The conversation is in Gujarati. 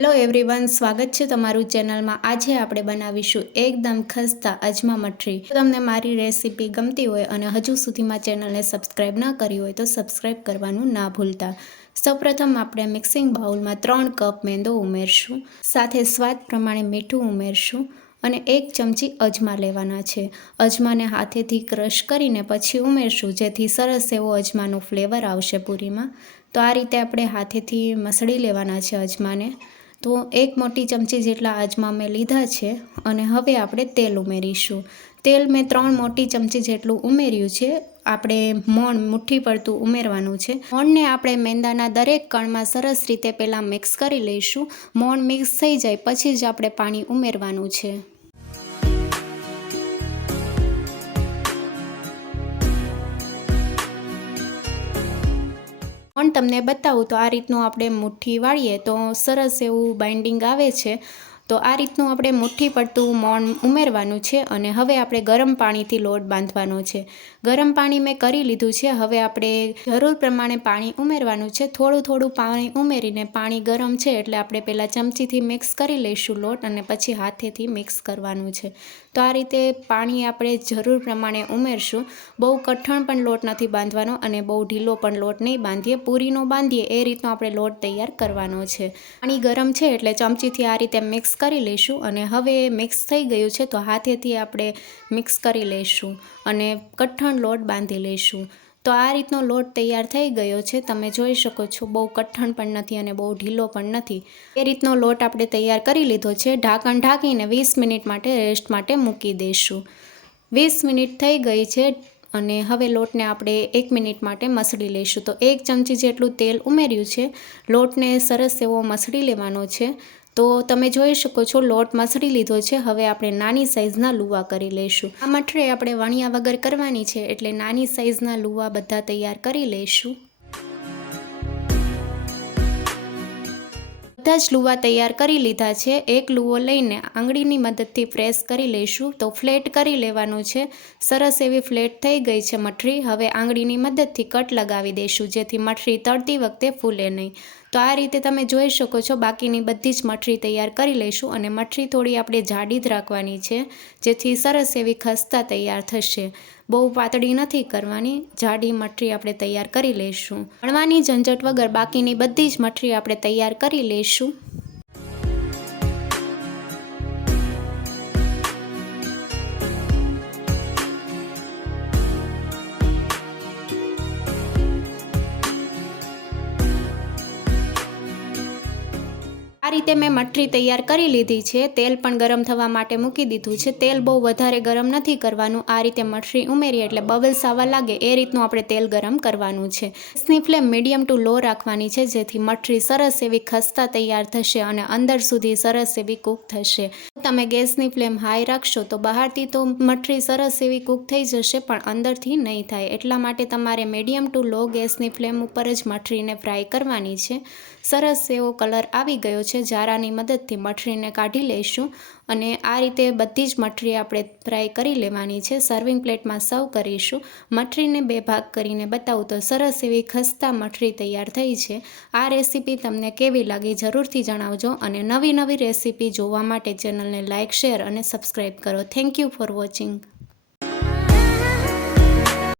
હેલો એવરીવન, સ્વાગત છે તમારું ચેનલમાં। આજે આપણે બનાવીશું એકદમ ખસ્તા અજમા મઠરી। જો તમને મારી રેસીપી ગમતી હોય અને હજુ સુધીમાં ચેનલને સબસ્ક્રાઈબ ના કરી હોય તો સબસ્ક્રાઈબ કરવાનું ના ભૂલતા। સૌપ્રથમ આપણે મિક્સિંગ બાઉલમાં 3 કપ મેંદો ઉમેરશું, સાથે સ્વાદ પ્રમાણે મીઠું ઉમેરશું અને 1 ચમચી અજમા લેવાના છે। અજમાને હાથેથી ક્રશ કરીને પછી ઉમેરશું, જેથી સરસ એવો અજમાનો ફ્લેવર આવશે પૂરીમાં। તો આ રીતે આપણે હાથેથી મસળી લેવાના છે અજમાને। તો 1 મોટી ચમચી જેટલા અજમા મેં લીધા છે અને હવે આપણે તેલ ઉમેરીશું। તેલ મેં 3 મોટી ચમચી જેટલું ઉમેર્યું છે। આપણે મોણ મુઠ્ઠી પડતું ઉમેરવાનું છે। મોણને આપણે મેંદાના દરેક કણમાં સરસ રીતે પહેલાં મિક્સ કરી લઈશું। મોણ મિક્સ થઈ જાય પછી જ આપણે પાણી ઉમેરવાનું છે। પણ તમને બતાવું તો આ રીતનું આપણે મુઠ્ઠી વાળીએ તો સરસ એવું બાઇન્ડિંગ આવે છે। તો આ રીતનું આપણે મુઠ્ઠી પડતું મોણ ઉમેરવાનું છે અને હવે આપણે ગરમ પાણીથી લોટ બાંધવાનો છે। ગરમ પાણી મેં કરી લીધું છે। હવે આપણે જરૂર પ્રમાણે પાણી ઉમેરવાનું છે। થોડું થોડું પાણી ઉમેરીને, પાણી ગરમ છે એટલે આપણે પહેલાં ચમચીથી મિક્સ કરી લઈશું લોટ અને પછી હાથેથી મિક્સ કરવાનું છે। તો આ રીતે પાણી આપણે જરૂર પ્રમાણે ઉમેરશું। બહુ કઠણ પણ લોટ નથી બાંધવાનો અને બહુ ઢીલો પણ લોટ નહીં બાંધીએ, પૂરીનો બાંધીએ એ રીતનો આપણે લોટ તૈયાર કરવાનો છે। પાણી ગરમ છે એટલે ચમચીથી આ રીતે મિક્સ કરી લઈશું અને હવે મિક્સ થઈ ગયું છે તો હાથેથી આપણે મિક્સ કરી લઈશું અને કઠણ લોટ બાંધી લઈશું। તો આ રીતનો લોટ તૈયાર થઈ ગયો છે, તમે જોઈ શકો છો। બહુ કઠણ પણ નથી અને બહુ ઢીલો પણ નથી, એ રીતનો લોટ આપણે તૈયાર કરી લીધો છે। ઢાંકણ ઢાંકીને 20 મિનિટ માટે રેસ્ટ માટે મૂકી દઈશું। 20 મિનિટ થઈ ગઈ છે અને હવે લોટને આપણે 1 મિનિટ માટે મસળી લઈશું। તો 1 ચમચી જેટલું તેલ ઉમેર્યું છે। લોટને સરસ એવો મસળી લેવાનો છે। તો તમે જોઈ શકો છો લોટ મસળી લીધો છે। હવે આપણે નાની સાઇઝના લુવા કરી લઈશું। આ મઠરી આપણે વણ્યા વગર કરવાની છે એટલે નાની સાઇઝના લુવા બધા તૈયાર કરી લઈશું। બધા જ લુવા તૈયાર કરી લીધા છે। એક લુવો લઈને આંગળીની મદદથી પ્રેસ કરી લઈશું તો ફ્લેટ કરી લેવાનું છે। સરસ એવી ફ્લેટ થઈ ગઈ છે મઠરી। હવે આંગળીની મદદથી કટ લગાવી દઈશું, જેથી મઠરી તળતી વખતે ફૂલે નહીં। તો આ રીતે તમે જોઈ શકો છો બાકીની બધી જ મઠરી તૈયાર કરી લઈશું અને મઠરી થોડી આપણે જાડી જ રાખવાની છે, જેથી સરસ એવી ખસ્તા તૈયાર થશે। બહુ પાતળી નથી કરવાની, જાડી મઠરી આપણે તૈયાર કરી લઈશું। વણવાની ઝંઝટ વગર બાકીની બધી જ મઠરી આપણે તૈયાર કરી લઈશું। આ રીતે મેં મઠરી તૈયાર કરી લીધી છે। તેલ પણ ગરમ થવા માટે મૂકી દીધું છે। તેલ બહુ વધારે ગરમ નથી કરવાનું, આ રીતે મઠરી ઉમેરીએ એટલે બબલ્સ આવવા લાગે એ રીતનું આપણે તેલ ગરમ કરવાનું છે। ગેસની ફ્લેમ મીડિયમ ટુ લો રાખવાની છે, જેથી મઠરી સરસ એવી ખસ્તા તૈયાર થશે અને અંદર સુધી સરસ એવી કૂક થશે। તમે ગેસની ફ્લેમ હાઈ રાખશો તો બહારથી તો મઠરી સરસ એવી કૂક થઈ જશે પણ અંદરથી નહીં થાય, એટલા માટે તમારે મીડિયમ ટુ લો ગેસની ફ્લેમ ઉપર જ મઠરીને ફ્રાય કરવાની છે। સરસ એવો કલર આવી ગયો છે। જારાની મદદથી મઠરીને કાઢી લઈશું અને આ રીતે બધી જ મઠરી આપણે ફ્રાય કરી લેવાની છે। સર્વિંગ પ્લેટમાં સર્વ કરીશું। મઠરીને 2 ભાગ કરીને બતાવું તો સરસ એવી ખસ્તા મઠરી તૈયાર થઈ છે। આ રેસીપી તમને કેવી લાગી જરૂરથી જણાવજો અને નવી રેસીપી જોવા માટે ચેનલને લાઇક, શેર અને સબસ્ક્રાઈબ કરો। Thank you for watching.